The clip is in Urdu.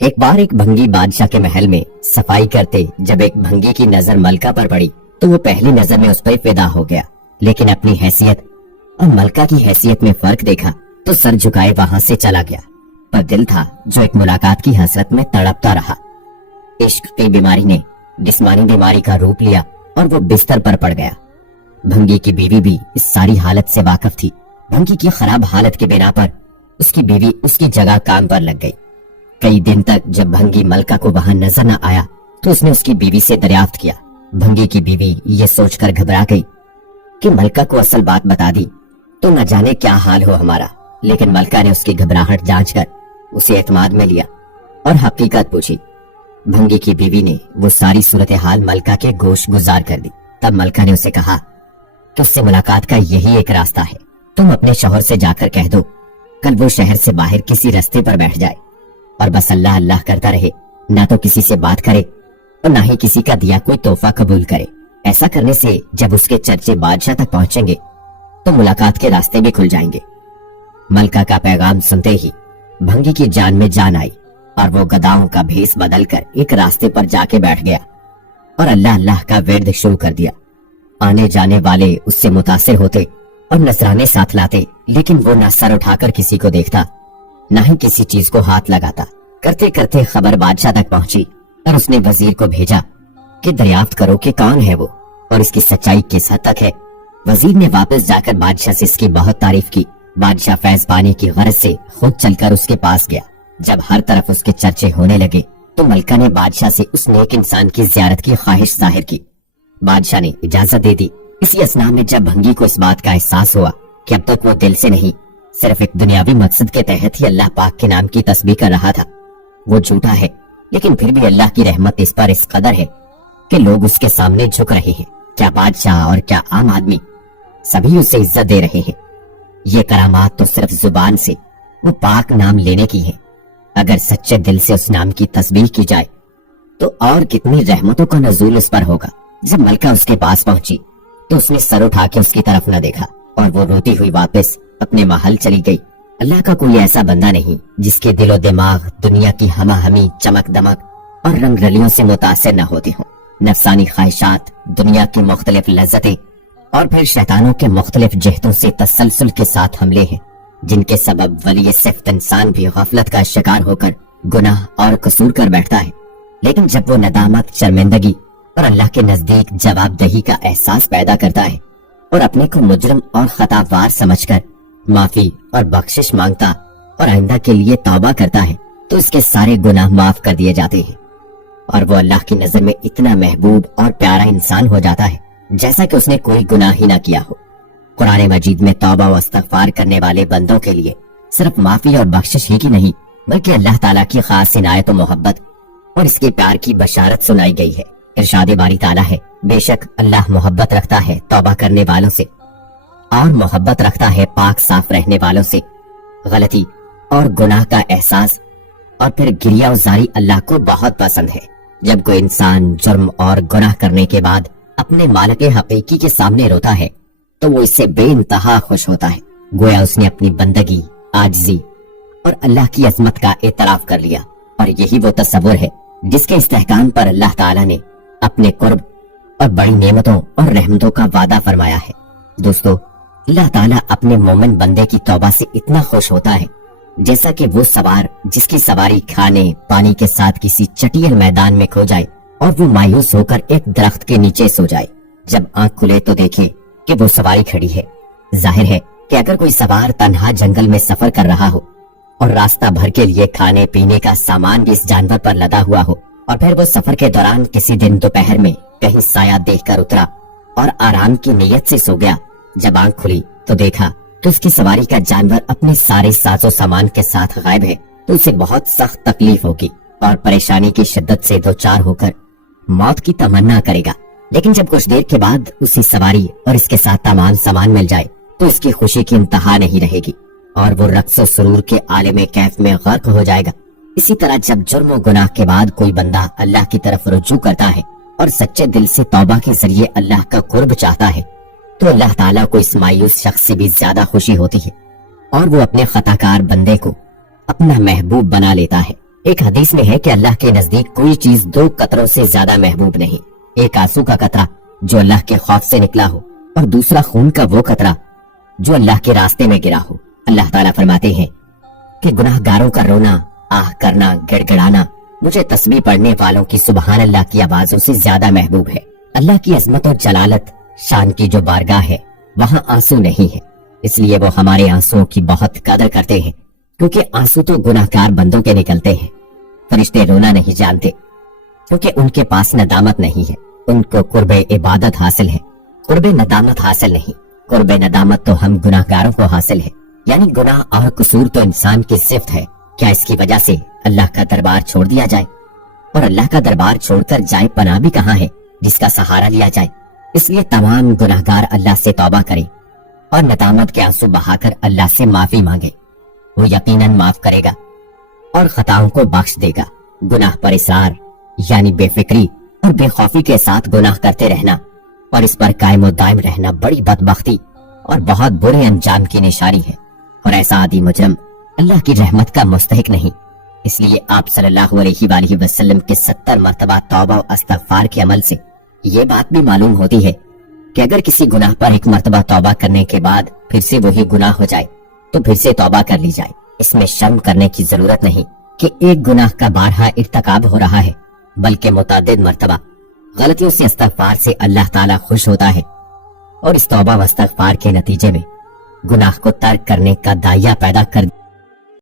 ایک بار ایک بھنگی بادشاہ کے محل میں صفائی کرتے جب ایک بھنگی کی نظر ملکہ پر پڑی تو وہ پہلی نظر میں اس پر فدا ہو گیا، لیکن اپنی حیثیت اور ملکہ کی حیثیت میں فرق دیکھا تو سر جھکائے وہاں سے چلا گیا۔ پر دل تھا جو ایک ملاقات کی حسرت میں تڑپتا رہا۔ عشق کی بیماری نے جسمانی بیماری کا روپ لیا اور وہ بستر پر پڑ گیا۔ بھنگی کی بیوی بھی اس ساری حالت سے واقف تھی۔ بھنگی کی خراب حالت کے بنا پر اس کی بیوی اس کی جگہ کام پر لگ گئی۔ کئی دن تک جب بھنگی ملکہ کو وہاں نظر نہ آیا تو اس نے اس کی بیوی سے دریافت کیا۔ بھنگی کی بیوی یہ سوچ کر گھبرا گئی کہ ملکہ کو اصل بات بتا دی تو نہ جانے کیا حال ہو ہمارا، لیکن ملکہ نے اس کی گھبراہٹ جانچ کر اسے اعتماد میں لیا اور حقیقت پوچھی۔ بھنگی کی بیوی نے وہ ساری صورتحال ملکہ کے گوش گزار کر دی۔ تب ملکہ نے اسے کہا کہ اس سے ملاقات کا یہی ایک راستہ ہے، تم اپنے شوہر سے جا کر کہہ دو کل وہ شہر سے باہر کسی رستے پر بیٹھ جائے اور بس اللہ اللہ کرتا رہے، نہ تو کسی سے بات کرے اور نہ ہی کسی کا دیا کوئی تحفہ قبول کرے۔ ایسا کرنے سے جب اس کے چرچے بادشاہ تک پہنچیں گے تو ملاقات کے راستے بھی کھل جائیں گے۔ ملکہ کا پیغام سنتے ہی بھنگی کی جان میں جان آئی اور وہ گداؤں کا بھیس بدل کر ایک راستے پر جا کے بیٹھ گیا اور اللہ اللہ کا ورد شروع کر دیا۔ آنے جانے والے اس سے متاثر ہوتے اور نذرانے ساتھ لاتے، لیکن وہ نہ سر اٹھا کر کسی کو دیکھتا نہ ہی کسی چیز کو ہاتھ لگاتا۔ کرتے کرتے خبر بادشاہ تک پہنچی اور اس نے وزیر کو بھیجا کہ دریافت کرو کہ کون ہے وہ اور اس کی سچائی کس حد تک ہے۔ وزیر نے واپس جا کر بادشاہ سے اس کی بہت تعریف کی۔ بادشاہ فیض پانے کی غرض سے خود چل کر اس کے پاس گیا۔ جب ہر طرف اس کے چرچے ہونے لگے تو ملکہ نے بادشاہ سے اس نیک انسان کی زیارت کی خواہش ظاہر کی۔ بادشاہ نے اجازت دے دی۔ اسی اثناء میں جب بھنگی کو اس بات کا احساس ہوا کہ اب تک وہ دل سے نہیں، صرف ایک دنیاوی مقصد کے تحت ہی اللہ پاک کے نام کی تسبیح کر رہا تھا، وہ جھوٹا ہے لیکن پھر بھی اللہ کی رحمت اس پر اس قدر ہے کہ لوگ اس کے سامنے جھک رہے ہیں، کیا بادشاہ اور کیا عام آدمی، سبھی اسے عزت دے رہے ہیں۔ یہ کرامات تو صرف زبان سے وہ پاک نام لینے کی ہیں، اگر سچے دل سے اس نام کی تسبیح کی جائے تو اور کتنی رحمتوں کا نزول اس پر ہوگا۔ جب ملکہ اس کے پاس پہنچی تو اس نے سر اٹھا کے اس کی طرف نہ دیکھا اور وہ روتی ہوئی واپس اپنے محل چلی گئی۔ اللہ کا کوئی ایسا بندہ نہیں جس کے دل و دماغ دنیا کی ہمہ ہمی، چمک دمک اور رنگ رلیوں سے متاثر نہ ہوتے ہوں۔ نفسانی خواہشات، دنیا کی مختلف لذتیں اور پھر شیطانوں کے مختلف جہتوں سے تسلسل کے ساتھ حملے ہیں، جن کے سبب ولی صفت انسان بھی غفلت کا شکار ہو کر گناہ اور قصور کر بیٹھتا ہے۔ لیکن جب وہ ندامت، شرمندگی اور اللہ کے نزدیک جواب دہی کا احساس پیدا کرتا ہے اور اپنے کو مجرم اور خطا وار سمجھ کر معافی اور بخشش مانگتا اور آئندہ کے لیے توبہ کرتا ہے تو اس کے سارے گناہ معاف کر دیے جاتے ہیں اور وہ اللہ کی نظر میں اتنا محبوب اور پیارا انسان ہو جاتا ہے جیسا کہ اس نے کوئی گناہ ہی نہ کیا ہو۔ قرآن مجید میں توبہ و استغفار کرنے والے بندوں کے لیے صرف معافی اور بخشش ہی کی نہیں بلکہ اللہ تعالیٰ کی خاص عنایت و محبت اور اس کے پیار کی بشارت سنائی گئی ہے۔ ارشاد باری تعالیٰ ہے، بے شک اللہ محبت رکھتا ہے توبہ کرنے والوں سے اور محبت رکھتا ہے پاک صاف رہنے والوں سے۔ غلطی اور گناہ کا احساس اور پھر گریہ وزاری اللہ کو بہت پسند ہے۔ جب کوئی انسان جرم اور گناہ کرنے کے بعد اپنے مالک حقیقی کے سامنے روتا ہے تو وہ اس سے بے انتہا خوش ہوتا ہے، گویا اس نے اپنی بندگی، عاجزی اور اللہ کی عظمت کا اعتراف کر لیا، اور یہی وہ تصور ہے جس کے استحکام پر اللہ تعالیٰ نے اپنے قرب اور بڑی نعمتوں اور رحمتوں کا وعدہ فرمایا ہے۔ دوستو، اللہ تعالیٰ اپنے مومن بندے کی توبہ سے اتنا خوش ہوتا ہے جیسا کہ وہ سوار جس کی سواری کھانے پانی کے ساتھ کسی چٹیل میدان میں کھو جائے اور وہ مایوس ہو کر ایک درخت کے نیچے سو جائے، جب آنکھ کھلے تو دیکھے کہ وہ سواری کھڑی ہے۔ ظاہر ہے کہ اگر کوئی سوار تنہا جنگل میں سفر کر رہا ہو اور راستہ بھر کے لیے کھانے پینے کا سامان بھی اس جانور پر لدا ہوا ہو اور پھر وہ سفر کے دوران کسی دن دوپہر میں کہیں سایہ دیکھ کر اترا اور آرام کی نیت سے سو گیا، جب آنکھ کھلی تو دیکھا کہ اس کی سواری کا جانور اپنے سارے ساز و سامان کے ساتھ غائب ہے تو اسے بہت سخت تکلیف ہوگی اور پریشانی کی شدت سے دوچار ہو کر موت کی تمنا کرے گا۔ لیکن جب کچھ دیر کے بعد اسی سواری اور اس کے ساتھ تمام سامان مل جائے تو اس کی خوشی کی انتہا نہیں رہے گی اور وہ رقص و سرور کے عالم کیف میں غرق ہو جائے گا۔ اسی طرح جب جرم و گناہ کے بعد کوئی بندہ اللہ کی طرف رجوع کرتا ہے اور سچے دل سے توبہ کے ذریعے اللہ کا قرب چاہتا ہے تو اللہ تعالیٰ کو اس مایوس شخص سے بھی زیادہ خوشی ہوتی ہے اور وہ اپنے خطاکار بندے کو اپنا محبوب بنا لیتا ہے ایک حدیث میں ہے کہ اللہ کے نزدیک کوئی چیز 2 قطروں سے زیادہ محبوب نہیں، ایک آنسو کا قطرہ جو اللہ کے خوف سے نکلا ہو، اور دوسرا خون کا وہ قطرہ جو اللہ کے راستے میں گرا ہو۔ اللہ تعالیٰ فرماتے ہیں کہ گناہ گاروں کا رونا، آہ کرنا، گڑ گڑانا مجھے تسبیح پڑھنے والوں کی سبحان اللہ کی آوازوں سے زیادہ محبوب ہے۔ اللہ کی عظمت اور جلالت شان کی جو بارگاہ ہے وہاں آنسو نہیں ہے، اس لیے وہ ہمارے آنسوؤں کی بہت قدر کرتے ہیں، کیونکہ آنسو تو گناہگار بندوں کے نکلتے ہیں۔ فرشتے رونا نہیں جانتے کیونکہ ان کے پاس ندامت نہیں ہے، ان کو قرب عبادت حاصل ہے، قرب ندامت حاصل نہیں۔ قرب ندامت تو ہم گناہگاروں کو حاصل ہے، یعنی گناہ اور قصور تو انسان کی صفت ہے، کیا اس کی وجہ سے اللہ کا دربار چھوڑ دیا جائے؟ اور اللہ کا دربار چھوڑ کر جائے پناہ بھی کہاں ہے جس کا سہارا لیا جائے؟ اس لیے تمام گناہگار اللہ سے توبہ کریں اور ندامت کے آنسو بہا کر اللہ سے معافی مانگے، وہ یقیناً معاف کرے گا اور خطاؤں کو بخش دے گا۔ گناہ پر اصرار یعنی بے فکری اور بے خوفی کے ساتھ گناہ کرتے رہنا اور اس پر قائم و دائم رہنا بڑی بدبختی اور بہت برے انجام کی نشانی ہے، اور ایسا عادی مجرم اللہ کی رحمت کا مستحق نہیں۔ اس لیے آپ صلی اللہ علیہ وآلہ وسلم کے 70 مرتبہ توبہ و استغفار کے عمل سے یہ بات بھی معلوم ہوتی ہے کہ اگر کسی گناہ پر 1 مرتبہ توبہ کرنے کے بعد پھر سے وہی گناہ ہو جائے تو پھر سے توبہ کر لی جائے۔ اس میں شرم کرنے کی ضرورت نہیں کہ ایک گناہ کا بارہا ارتکاب ہو رہا ہے، بلکہ متعدد مرتبہ غلطیوں سے استغفار سے اللہ تعالیٰ خوش ہوتا ہے، اور اس توبہ و استغفار کے نتیجے میں گناہ کو ترک کرنے کا داعیہ پیدا کر